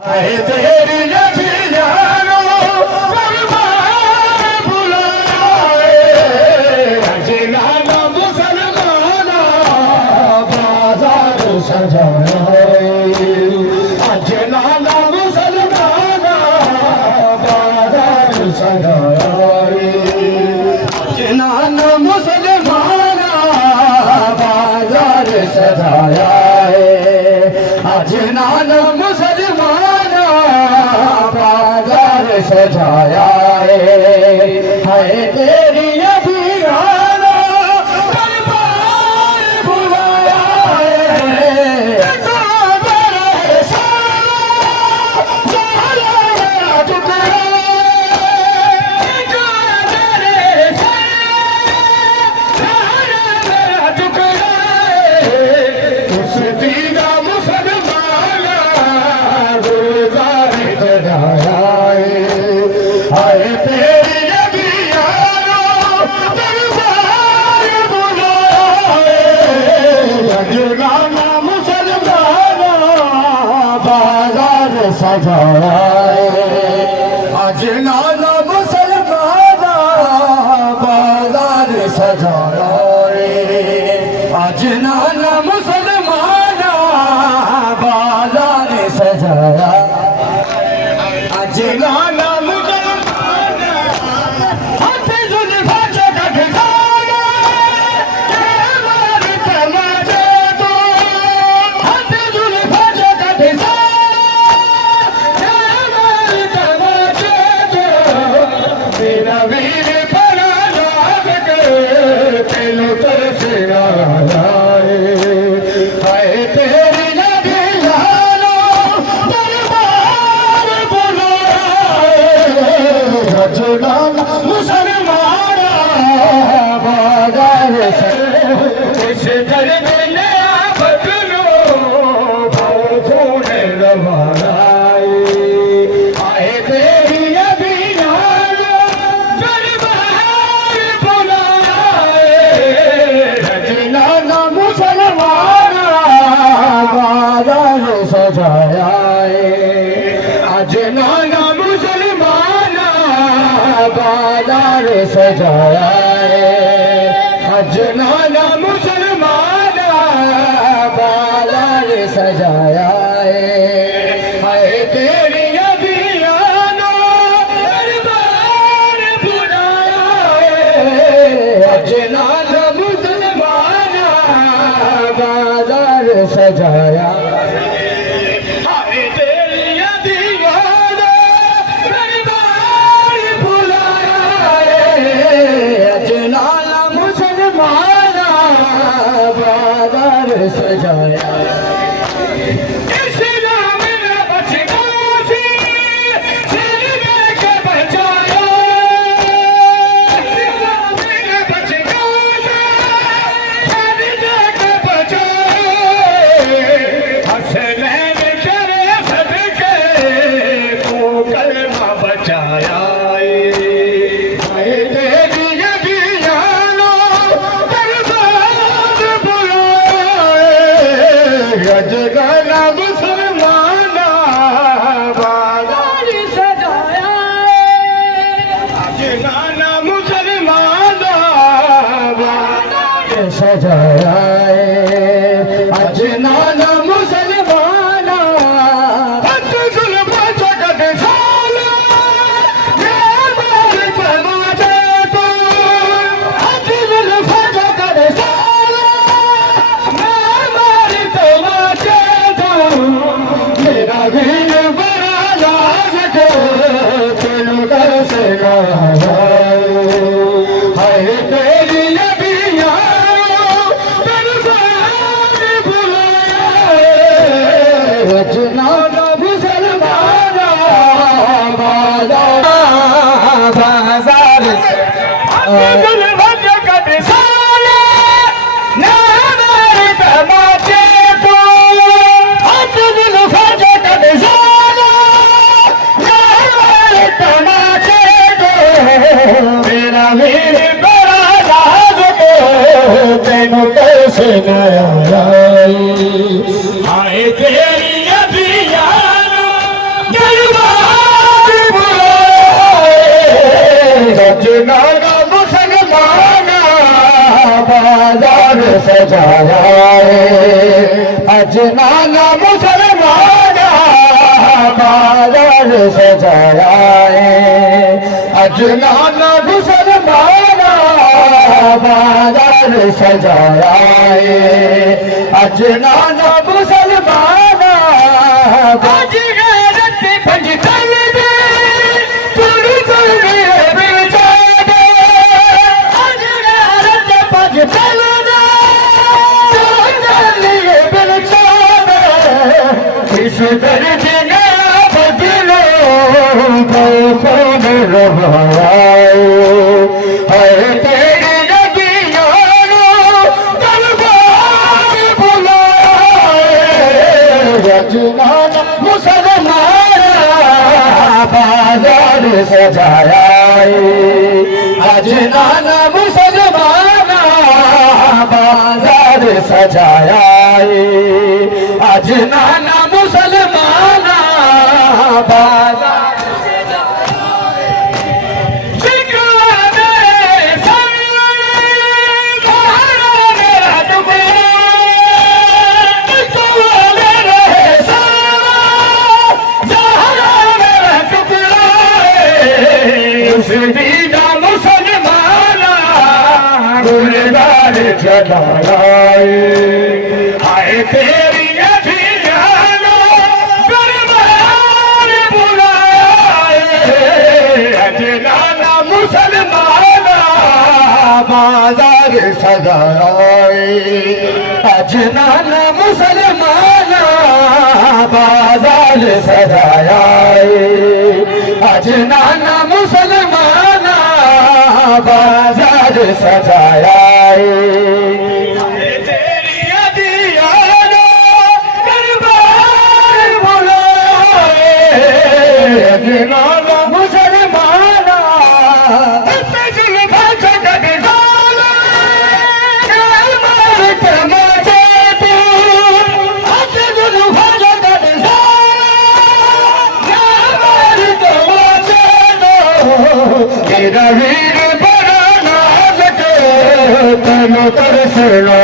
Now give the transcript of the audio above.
हाय तेरी नदियारो परवार बुलाए अजनाना मुसलमाना बाजार सजाए अजनाना मुसलमाना बाजार सजाए अजनाना मुसलमाना बाजार सजाया अजनाना मुसलमाना बाजार सजाया है तेरी अभियाना दरबार बुलाया सजाया अजनाना मुसलमाना बाजार सजाया अजनाना मुसलमाना बाजार सजाया अजनाना सजाया अजनाना मुसलमाना बाजार सजाया अजनाना मुसलमाना बाजार सजाया है तेरी अभियानो दरबार बुलाया अजनाना मुसलमाना बाजार सजाया सजाया इस्लाम ने बचकासी सीने के बचाया इस्लाम ने बचकासी सीने के बचाया हसनैन करे सदके को कलमा बचाया अजनाना मुसलमाना बाजार सजाया अजनाना मुसलमाना बाजार सजाया अजनाना मुसलमाना सजाया अजनाना मुसलमाना बाजार सजाया अजनाना मुसलमाना बाजार सजाया अजनाना मुसलमाना भज गैरत भज तल दे तुड़ तुड़ बेचारे भज गैरत भज तल दे तुड़ तुड़ बेचारे इस दर्द ने बदलो कौन रवाए है तेरी नदियानो दरबार बुलाए अजनाना मुसलमाना बाजार सजाया अजनाना मुसलमाना बाजार सजाया अजनाना मुसलमाना बाजार दीदा मुसलमाना गुलजार जलाए आए तेरी अभियानो दरबार बुलाए अजनाना मुसलमाना बाजार सजाए अजनाना मुसलमाना बाजार सजाया अजनाना मुसलमाना बाजार सजाया तेरी अदियानो दरबार बुलाए अजनाना मुसलमाना तेरा वीर बड़ा नाज के तन तरसना